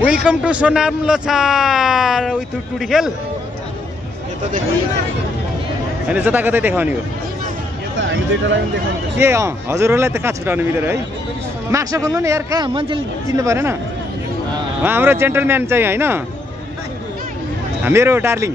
Welcome to Sonam Lhosar with टुडी खेल होइन जता कतै देखाउने हो के हजुरहरूलाई त कहाँ छुटाउने मिलेर है माक्स खोल्नु नि यार कहाँ मान्छेले चिन्नु परेन हाम्रो जेन्टलम्यान चाहिँ होइन मेरो डार्लिङ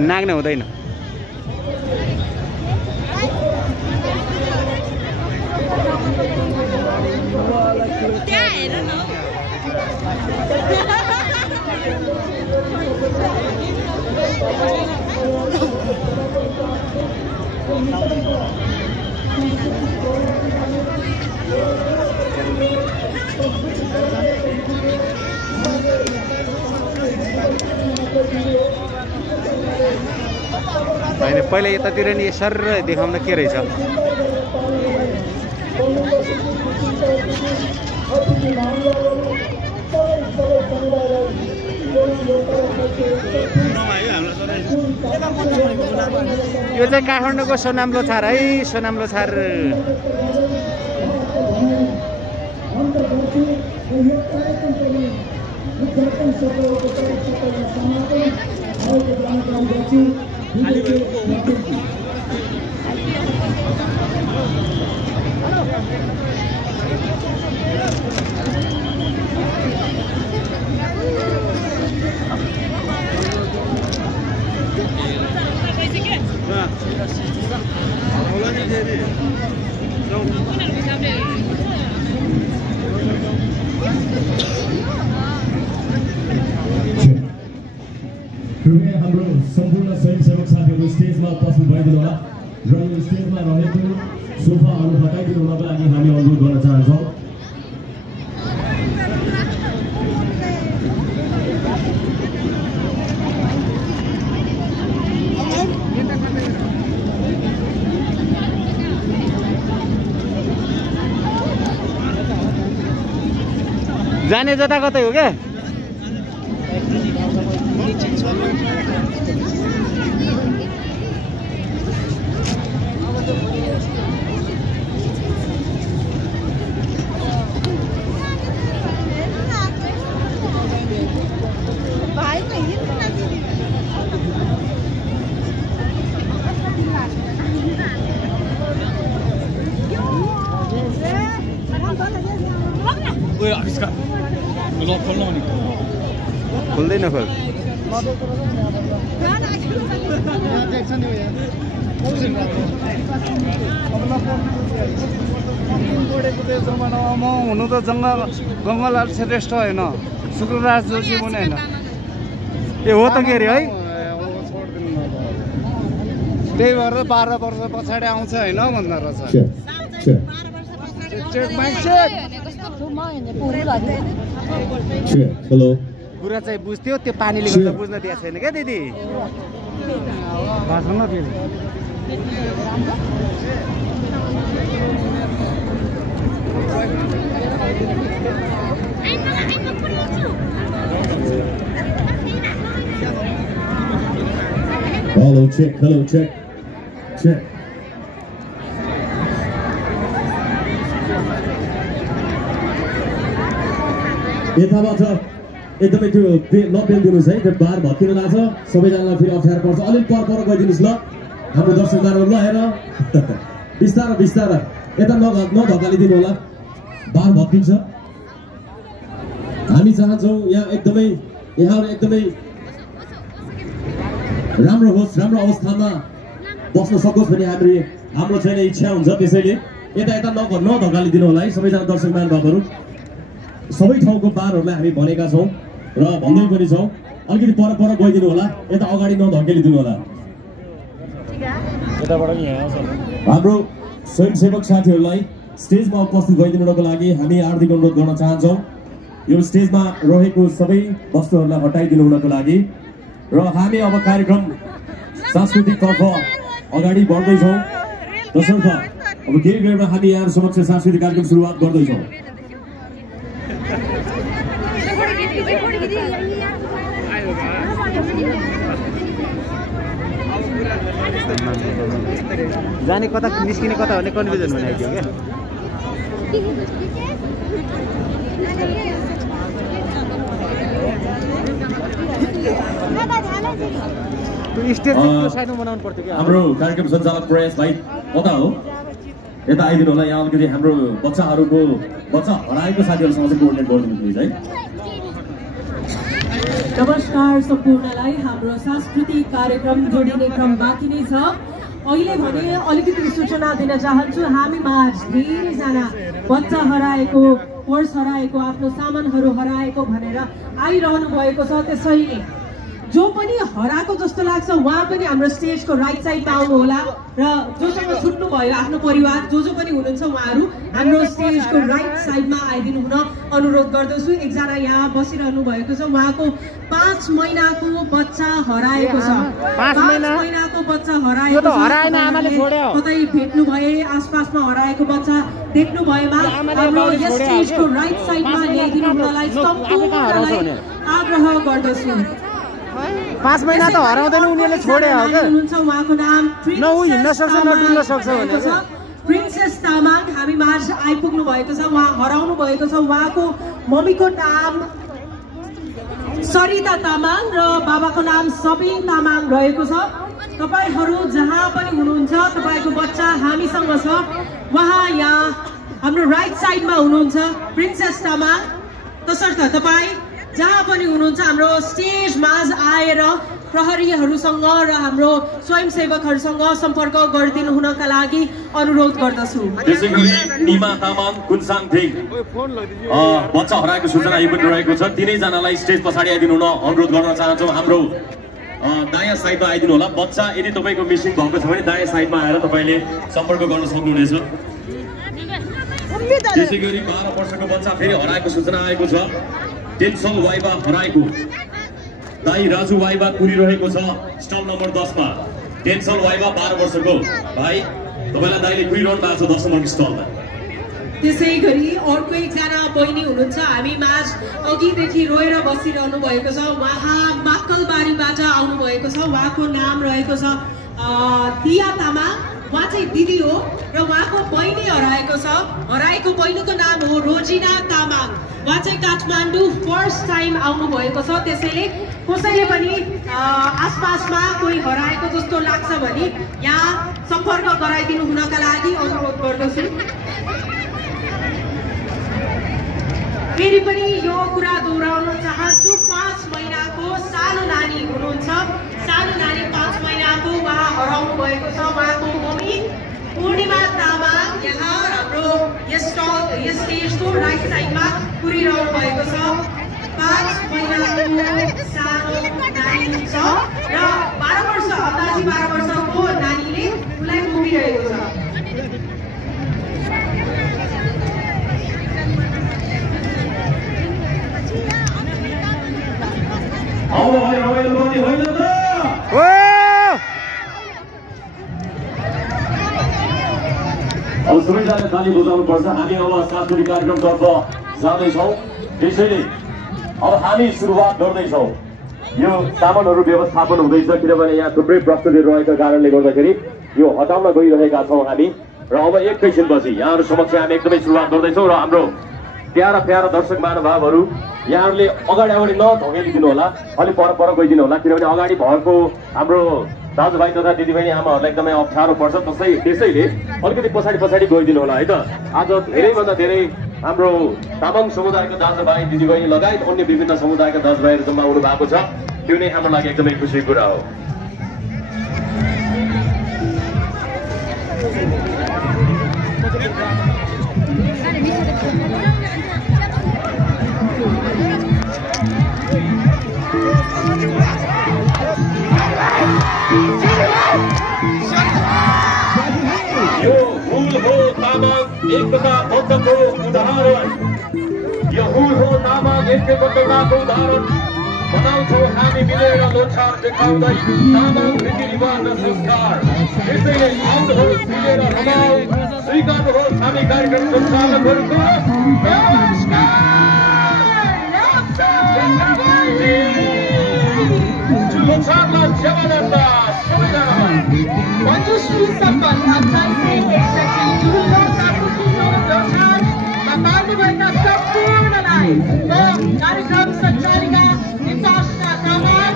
नाग्न हुँदैन होइन पहिला यतातिर नि सर देखाउन के रहेछ यो चाहिँ काठमाडौँको सोनाम लोछार है सोनाम लोछार हाम्रो सम्पूर्ण स्वयंसेवक साथीहरू स्टेजमा पस्नु भइदिनु होला र यो स्टेजमा रहेको सोफाहरू हटाइदिनु हुनको लागि हामी अनुरोध गर्न चाहन्छौँ जाने जता कतै हो क्या खोल्दैन खोल जमानामा हुनु त गङ्गालाल श्रेष्ठ होइन शुक्रराज जोशी पनि होइन ए हो त के अरे है त्यही भएर 12 वर्ष पछाडि आउँछ होइन भन्दो रहेछ हेलो कुरा चाहिँ बुझ्थ्यो त्यो पानीले गर्दा बुझ्न दिएको छैन क्या दिदी Hello, check. यताबाट एकदमै त्यो नपेलिदिनुहोस् है, त्यो बार भत्किन लाग्छ, सबैजनालाई फेरि अप्ठ्यारो पर्छ। अलिक पर गइदिनुहोस् ल हाम्रो दर्शकहरू ल हेर बिस्तारै यता नधकालिदिनु होला, बार भत्किन्छ। हामी चाहन्छौँ यहाँहरू एकदमै राम्रो होस्, राम्रो अवस्थामा बस्न सकोस् भन्ने हाम्रो चाहिँ इच्छा हुन्छ। त्यसैले यता नधकालिदिनु होला है सबैजना दर्शक महानुभावहरू। सबै ठाउँको बारहरूलाई हामी भनेका छौँ र भन्दै पनि छौँ, अलिकति पर गइदिनु होला, यता अगाडि नधकेलिदिनु होला। हाम्रो स्वयंसेवक साथीहरूलाई स्टेजमा उपस्थित भइदिनुको लागि हामी हार्दिक अनुरोध गर्न चाहन्छौँ। यो स्टेजमा रहेको सबै वस्तुहरूलाई हटाइदिनु हुनको लागि र हामी अब कार्यक्रम सांस्कृतिक तर्फ अगाडि बढ्दैछौँ। तसर्थ अब केही बेरमा हामी यहाँ समक्ष सांस्कृतिक कार्यक्रम सुरुवात गर्दैछौँ। जाने कता निस्किने कता भन्ने कन्फ्युजन हुने आइदियो क्या स्टेज साइडमा बनाउनु पर्थ्यो क्या। हाम्रो कार्यक्रम सञ्चालक प्रयास भाइ कता हो, यता आइदिनु होला। यहाँ अलिकति हाम्रो बच्चा हराएको साथीहरूसँग चाहिँ कोअर्डिनेट गरिदिनु प्लिज है। नमस्कार सम्पूर्णलाई। हाम्रो सांस्कृतिक कार्यक्रम जोडिने क्रम बाँकी नै छ। अहिले भने अलिकति सूचना दिन चाहन्छु, हामीमा धेरैजना बच्चा हराएको, पर्स हराएको, आफ्नो सामानहरू हराएको भनेर आइरहनु भएको छ। त्यसैले जो पनि हराएको जस्तो लाग्छ उहाँ पनि हाम्रो स्टेजको राइट साइडमा आउनु होला र जोसँग छुट्नु भयो आफ्नो परिवार जो पनि हुनुहुन्छ उहाँहरू हाम्रो स्टेजको राइट साइडमा आइदिनु हुन अनुरोध गर्दछु। एकजना यहाँ बसिरहनु भएको छ, उहाँको 5 महिनाको बच्चा हराएको छ। 5 महिनाको बच्चा हराएको छ। कतै भेट्नु भए, आसपासमा हराएको बच्चा देख्नु भएमा हाम्रो यस स्टेजको राइट साइडमा ल्याइदिनु हुनलाई सम्पूर्णलाई आग्रह गर्दछु। 5 महिना त हराउँदैन, उनीहरूले छोडे हो क्या। उहाँको नाम न ऊ हिँड्न सक्छ न डुल्न सक्छ भनेको छ। प्रिन्सेस तामाङ हामी माझ आइपुग्नु भएको छ, उहाँ हराउनु भएको छ। उहाँको मम्मीको नाम सरिता तामाङ र बाबाको नाम सबिन तामाङ रहेको छ। तपाईहरू जहाँ पनि हुनुहुन्छ, तपाईको बच्चा हामीसँग छ, उहाँ यहाँ हाम्रो राइट साइडमा हुनुहुन्छ प्रिन्सेस तामाङ। तसर्थ तपाईँ जहाँ पनि हुनुहुन्छ हाम्रो स्टेजमा आएर प्रहरीहरूसँग र हाम्रो स्वयंसेवकहरूसँग सम्पर्क गरिदिनु हुनका लागि अनुरोध गर्दछु। त्यसैगरी निमा तामाङ, कुनसाङ थिङ बच्चा हराएको सूचना आइपुग्नु रहेको छ। तिनैजनालाई स्टेज पछाडि आइदिनु हुन अनुरोध गर्न चाहन्छौँ। हाम्रो दायाँ साइडमा आइदिनु होला। बच्चा यदि तपाईँको मिसिङ भएको छ भने दायाँ साइडमा आएर तपाईँले सम्पर्क गर्न सक्नुहुनेछ। त्यसैगरी 12 वर्षको बच्चा फेरि हराएको सूचना आएको छ। टेन्सल वाइबा हराएको, दाई राजु वाइबा कुरिरहेको छ स्टल नम्बर 10 मा। टेन्सल वाइबा 12 वर्षको भाइ, तपाईँलाई दाइले कुरिरहनु भएको छ 10 नम्बरको स्टलमा। त्यसै गरी अर्को एकजना बहिनी हुनुहुन्छ, हामी माझ अघिदेखि रोएर बसिरहनु भएको छ। उहाँ माक्कलबारीबाट आउनु भएको छ। उहाँको नाम रहेको छ दिया तामाङ। उहाँ चाहिँ दिदी हो र उहाँको बहिनी हराएको छ। हराएको बहिनीको नाम हो रोजिना तामाङ। उहाँ चाहिँ काठमाडौँ फर्स्ट टाइम आउनु भएको छ। त्यसैले कसैले पनि आसपासमा कोही हराएको जस्तो लाग्छ भने यहाँ सम्पर्क गराइदिनु हुनका लागि अनुरोध गर्दछु। फेरि पनि यो कुरा दोहोऱ्याउन चाहन्छु, 5 महिनाको सानो नानी हुनुहुन्छ। सानो नानी 5 महिनाको उहाँ हराउनु भएको छ। उहाँको मम्मी पूर्णिमा तामाङ यहाँ हाम्रो यस स्टेजको राइट साइडमा कुरिरहनु भएको छ। 5 महिनाको सानो नानी छ र 12 वर्ष अन्दाजी 12 वर्षको नानीले उसलाई घुमिरहेको छ। अब सबैजनाले ताली बजाउनु पर्छ। हामी अब सांस्कृतिक कार्यक्रमतर्फ जाँदैछौँ। त्यसैले अब हामी सुरुवात गर्दैछौँ। यो सामानहरू व्यवस्थापन हुँदैछ किनभने यहाँ थुप्रै प्रस्तुतिहरू रहेका कारणले गर्दाखेरि यो हटाउन गइरहेका छौँ हामी र अब एकैछिनपछि यहाँहरू समक्ष हामी एकदमै सुरुवात गर्दैछौँ र हाम्रो प्यारा प्यारा दर्शक महानुभावहरू यहाँहरूले अगाडि नधकेलिदिनु होला, अलिक पर गइदिनु होला किनभने अगाडि भएको हाम्रो दाजुभाइ तथा दिदीबहिनी आमाहरूलाई एकदमै अप्ठ्यारो पर्छ। त्यसैले अलिकति पछाडि गइदिनु होला है त। आज धेरैभन्दा धेरै हाम्रो तामाङ समुदायको दाजुभाइ दिदीबहिनी लगायत अन्य विभिन्न समुदायका दाजुभाइहरू जम्मा हुनु भएको छ। त्यो नै हाम्रो लागि एकदमै खुसीको कुरा हो। यो हुल हो तामाङ एकता बद्धको उदाहरण, यो हुल हो तामाङ एकताको उदाहरण। बनाउँछौँ हामी मिलेर लोछार देखाउँदै तामाङ रीतिरिवाज र संस्कार। त्यसैले आउनुहोस् मिलेर रमाऊ, स्वीकार्नुहोस् हामी कार्यक्रम सञ्चालकहरूको लोछारलाई सेवा Manjushri Sampan Hamzai से एकचोटि जुहुलो साकुतिनो लोछारमा पाल्नुभएका सम्पूर्णलाई म कार्यक्रम सञ्चालिका निताशा तामाङ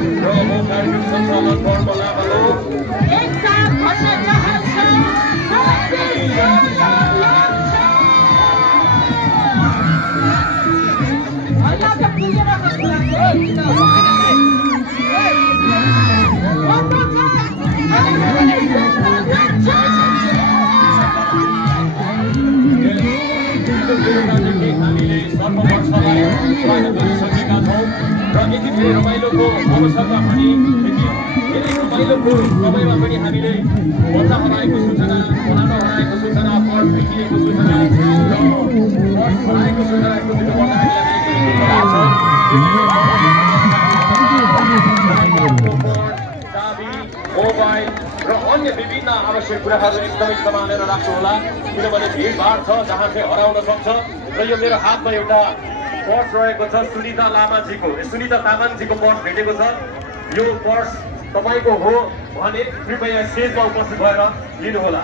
एकसाथ भन्न चाहन्छु अहिले त पुगेर हामीले सर्ववर्षलाई स्वागत गरिसकेका छौँ र यति धेरै रमाइलोको अवसरमा पनि धेरै रमाइलोको समयमा पनि हामीले बच्चा हराएको सूचना, फलाना हराएको सूचना, पर्स बिग्रिएको सूचना र पर्स हराएको सूचना एकदमै मोबाइल र अन्य विभिन्न आवश्यक कुराहरू एकदमै सम्हालेर राख्नु होला किनभने भिडभाड छ जहाँ चाहिँ हराउन सक्छ। र यो मेरो हातमा एउटा पर्स रहेको छ, सुनिता तामाङजीको पर्स भेटेको छ। यो पर्स तपाईँको हो भने कृपया स्टेजमा उपस्थित भएर लिनुहोला।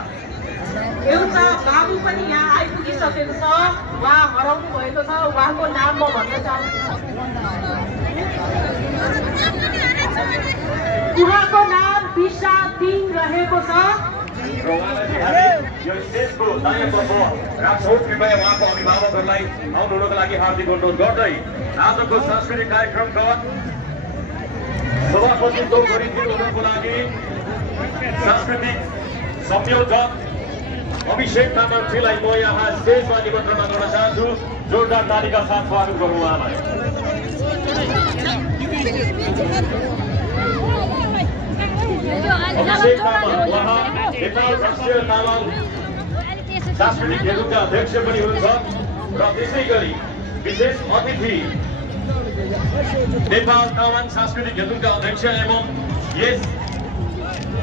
एउटा बाबु पनि यहाँ आइपुगिसकेको छ, उहाँ हराउनु भएको छ, उहाँको नाम म भन्न चाहन्छु। उहाँको नाम विशा दिन रहेको छ। यो स्टेजको दायाँतर्फ राख्छौँ। कृपया उहाँको अभिभावकहरूलाई आउनुको लागि हार्दिक अनुरोध गर्दै आजको सांस्कृतिक कार्यक्रमका सभापतित्व गरिदिनुको लागि सांस्कृतिक संयोजक अभिषेक तामाङजीलाई म यहाँ स्टेजमा निमन्त्रणा गर्न चाहन्छु। जोरदार तालीका साथ स्वागत गरौँ उहाँलाई। अभिषेक तामाङ उहाँ नेपाल राष्ट्रिय तामाङ सांस्कृतिक खेलका अध्यक्ष पनि हुनुहुन्छ र त्यसै गरी विशेष अतिथि नेपाल तामाङ सांस्कृतिक खेलका अध्यक्ष एवं यस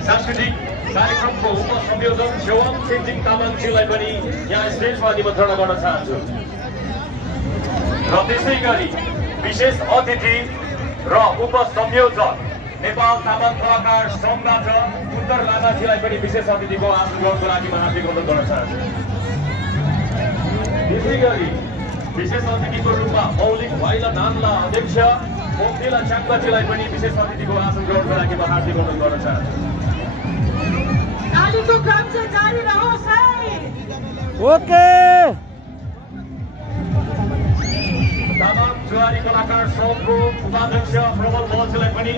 सांस्कृतिक कार्यक्रमको उपसंयोजक छेवाङ तेन्जिङ तामाङजीलाई पनि यहाँ स्टेजमा निमन्त्रणा गर्न चाहन्छु। र त्यसै गरी विशेष अतिथि र उपसंयोजक नेपाल तामाङ कलाकार संघबाट उत्तर लामाजीलाई पनि विशेष अतिथिको आसन ग्रहणको लागि म हार्दिक अनुरोध गर्न चाहन्छु। त्यसै गरी विशेष अतिथिको रूपमा मौलिक भाइला नामला अध्यक्ष पोखरेला च्याङ्बाजीलाई पनि विशेष अतिथिको आसन ग्रहणको लागि म हार्दिक अनुरोध गर्न चाहन्छु। तालीको क्रम चाहिँ जारी रहोस् है। ओके। तामाङ जुवारी कलाकार सङ्घको उपाध्यक्ष प्रबल बलजीलाई पनि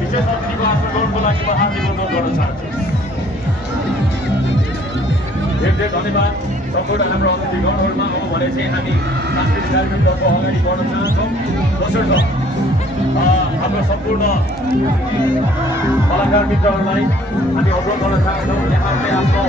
विशेष अतिथिको आसन ग्रहणको लागि म हार्दिक अनुरोध गर्न चाहन्छु। धेरै धेरै धन्यवाद। सम्पूर्ण हाम्रो अतिथिगणहरूमा अब भने चाहिँ हामी सांस्कृतिक कार्यक्रमतर्फ अगाडि बढ्न चाहन्छौँ। दोस्रो हाम्रो सम्पूर्ण कलाकार मित्रहरूलाई हामी अनुरोध गर्न चाहन्छौँ यहाँहरूले आफ्नो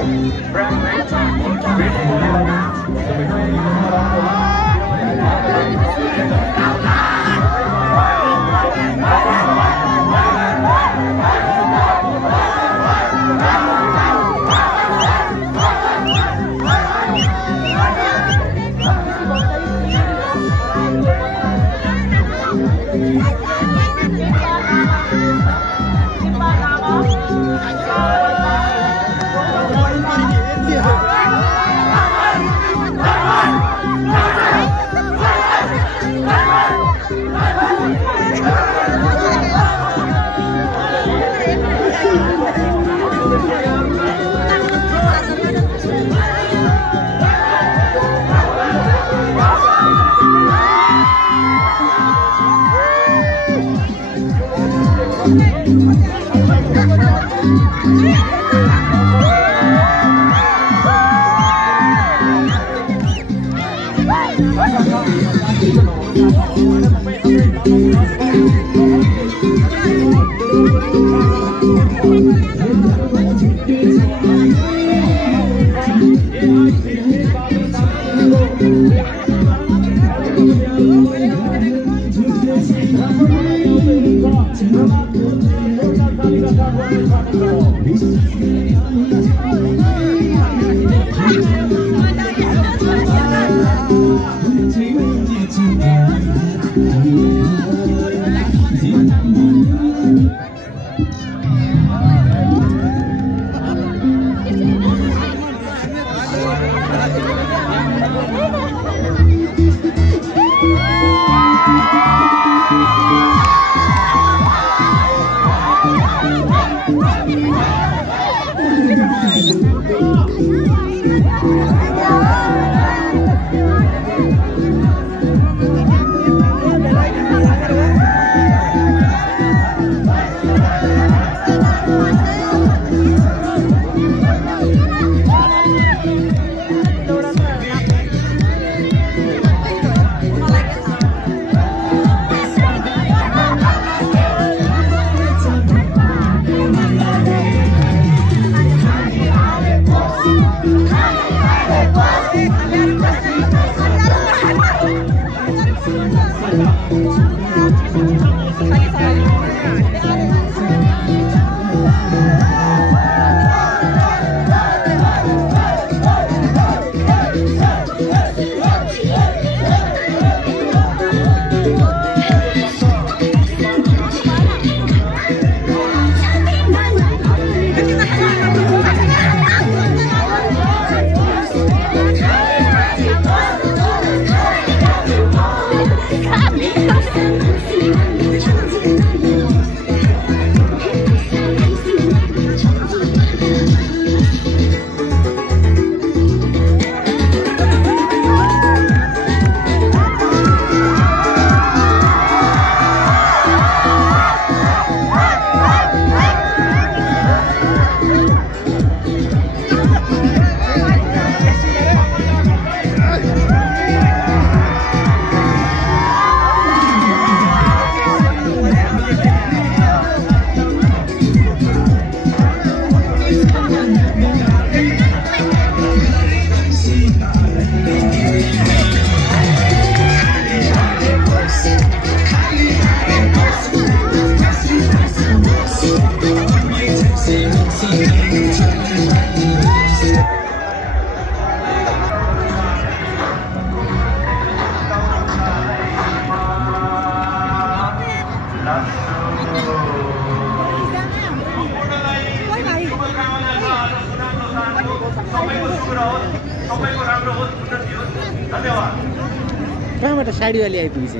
कहाँबाट साडीवाली आइपुगेछ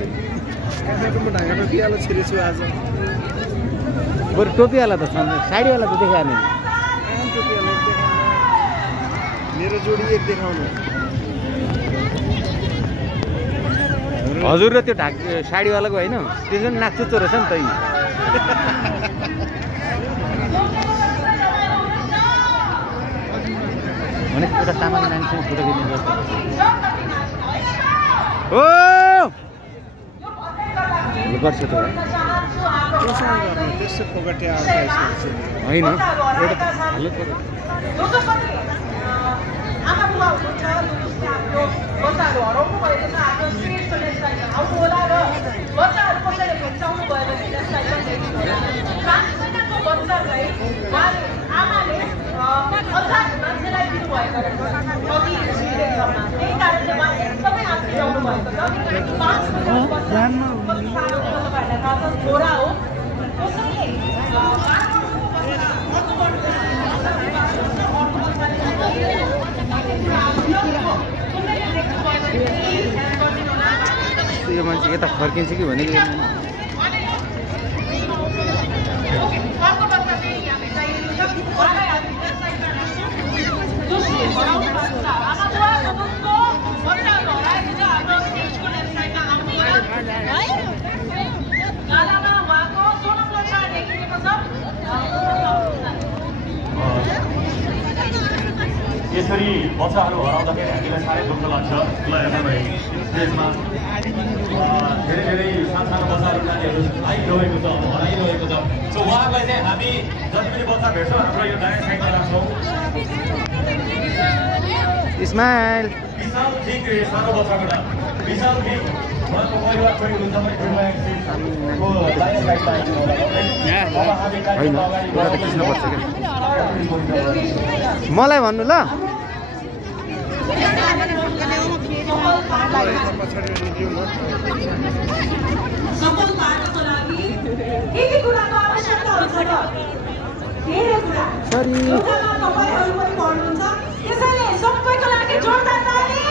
बरु टोपीवाला त छ साडीवाला त देखाएन मेरो जोडी एक देखाउनु हजुर र त्यो साडीवालाको होइन त्यसो पनि नाच्चो रहेछ नि त भने एउटा सामान्य मान्छेसँग फोटो खिच्ने गर्छ ओ गर्छ त त्यसो फोकटे होइन आमा बुवा हुनुहुन्छ हाम्रो बच्चाहरू हराउनु भएको छ हाम्रो श्रेष्ठ लेखलाई आउनु होला र बच्चाहरू कसैले भेट्टाउनु भयो भने त्यसलाई चाहिँ 5 महिनाको बच्चालाई आमाले अर्थात् मान्छेलाई दिनुभएको रहेछ अघि श्रीलेखमा त्यही कारणले उहाँ एकदमै आत्मिलाउनु भएको छ किनकि 5 महिनाको बच्चा कति सानो छ तपाईँहरूलाई थाहा छ छोरा हो कसैले 5 यो मान्छे यता फर्किन्छ कि भनेको यसरी बच्चाहरू हराउँदाखेरि हामीलाई साह्रै दुःख लाग्छ ल हेर्नुभयो देशमा धेरै धेरै सानो बच्चाहरू नानीहरू आइरहेको छ हराइरहेको छ सो उहाँहरूलाई चाहिँ हामी जति पनि बच्चा भेट्छौँ हाम्रो यो दायाँ साइडमा राख्छौँ इस्माइल विशाल ठिक रे सानो बच्चाबाट विशाल ठिक उहाँको परिवार पनि हुनुहुन्छ भने कृपया दायाँ साइडमा आइदिनु होला अब हामी कार्यक्रम अगाडि खिच्नुपर्छ क्या मलाई भन्नु ल सफल पार्नको लागि के कुराको आवश्यकता हुन्छ र धेरै कुरा तपाईँहरू पनि पढ्नुहुन्छ त्यसैले सबैको लागि जोरदार ताली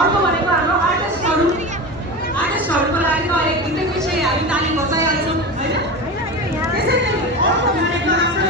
अर्को भनेको हाम्रो आर्टिस्टहरूको लागि त एक गीतै पछि हामी ताली बजाइहाल्छौँ होइन त्यसैले अर्को भनेको हाम्रो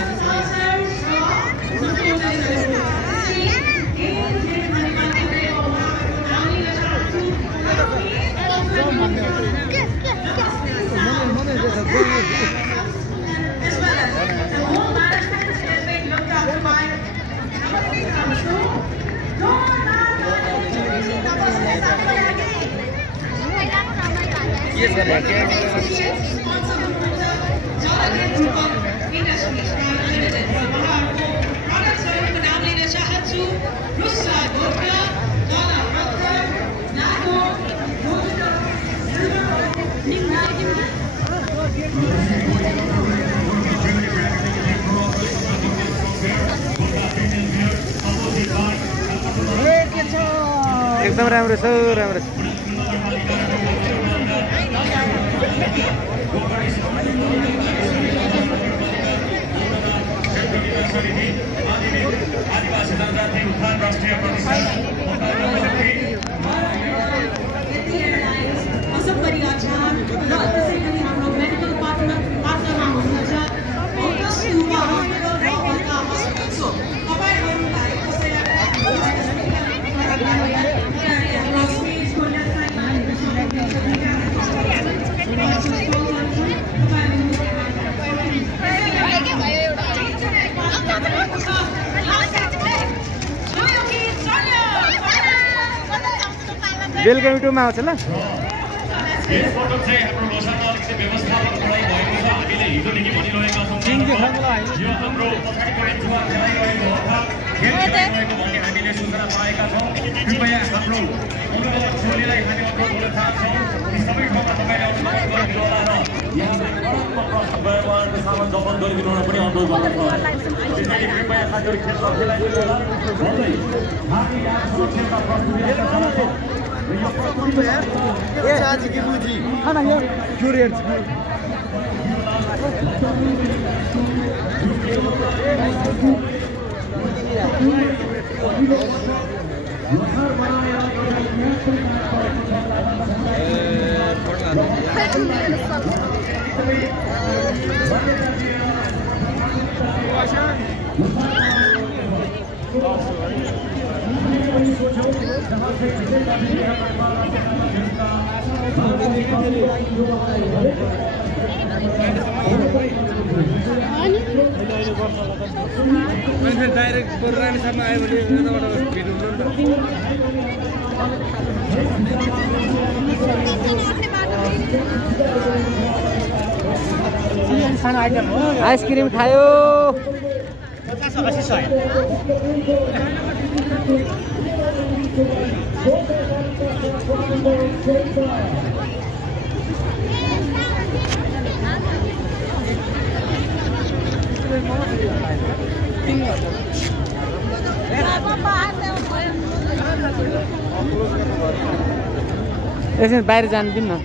एकदम राम्रो छ राम्रो छ आदिवासी जनजाति उत्थान राष्ट्रिय प्रतिष्ठान असम परिवार छ र त्यसै गरी हाम्रो मेडिकल पार्टनरमा हुनुहुन्छ अगस्ट युवा हस्पिटल र अर्का हस्पिटल सो तपाईँहरूलाई बेलुका युट्युबमा आउँछ ल यसपटक चाहिँ हाम्रो लोसारमा अलिकति व्यवस्थापन बढाइ भएको छ हामीले हिजोदेखि भनिरहेका छौँ यो हाम्रो पछाडिपट्टि जुवा खेलाइरहेको अर्थात् खेल खेलाइरहेको भन्ने हामीले सूचना पाएका छौँ कृपया हाम्रो अभिभावक छोरीलाई हामी अनुरोध गर्न चाहन्छौँ कि सबै ठाउँमा तपाईँले अनुरोध गरिदिनु होला र यहाँ व्यवहारको सामान जफत गरिदिनु होला पनि अनुरोध गर्दछ त्यसैले कृपया साथीहरू खेलमा खेलाइदिनु होला भन्दै हामी यहाँ खेलमा प्रस्तुति लिएका छौँ आज की बुझी खाना यो क्युरियर Ani डाइरेक्ट रानीसम्म आयो भने यताबाट भिड हुँदैन। आइसक्रिम खायो 50-80 एकछिन बाहिर जानु दिनु न।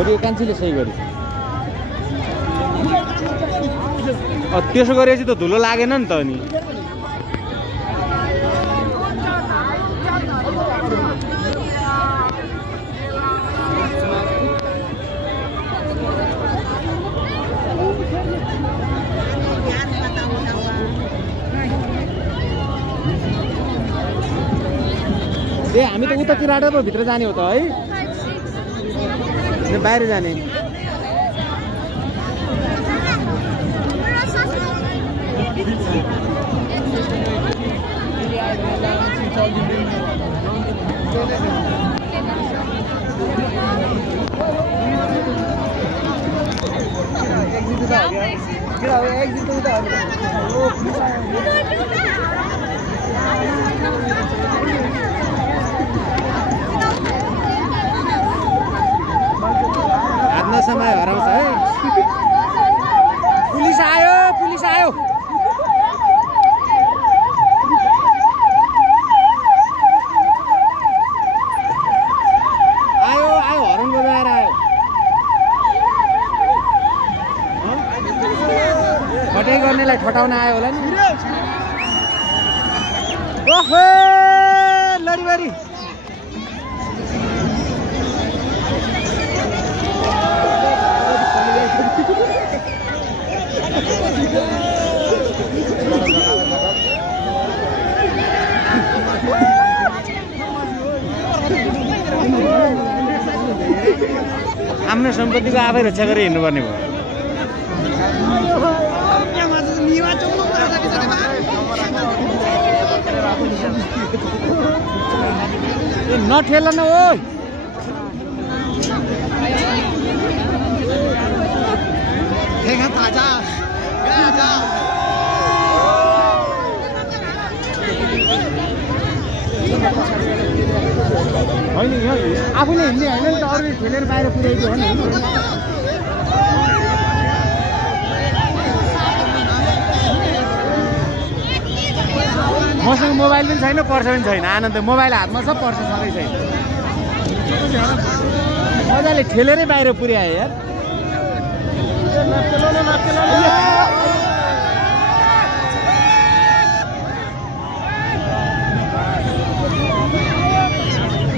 बरु कान्छीले सही गरे त्यसो गरेपछि त धुलो लागेन नि त। अनि ए हामी त उतातिर आएर पो भित्र जाने हो त है, बाहिर जाने। हातमा समय हराउँछ है। पुलिस आयो, पुलिस आयो। आयो आयो हर्न बजाएर आयो। ठटाइ गर्नेलाई ठटाउन आयो होला नि। ओहो लडीबारी आफ्नो सम्पत्तिको आफै रक्षा गरेर हिँड्नुपर्ने भयो। नठेल न ओ होइन आफूले हिँड्ने होइन नि त, अरूले ठेलेर बाहिर पुर्याइदियो हो नि। मसँग मोबाइल पनि छैन, पर्स पनि छैन। आनन्द मोबाइल हातमा छ, पर्स सधैँ छैन। मजाले ठेलेरै बाहिर पुर्याए यार।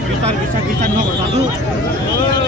बिस्तार बिस्तार बिस्तार नभर्नु।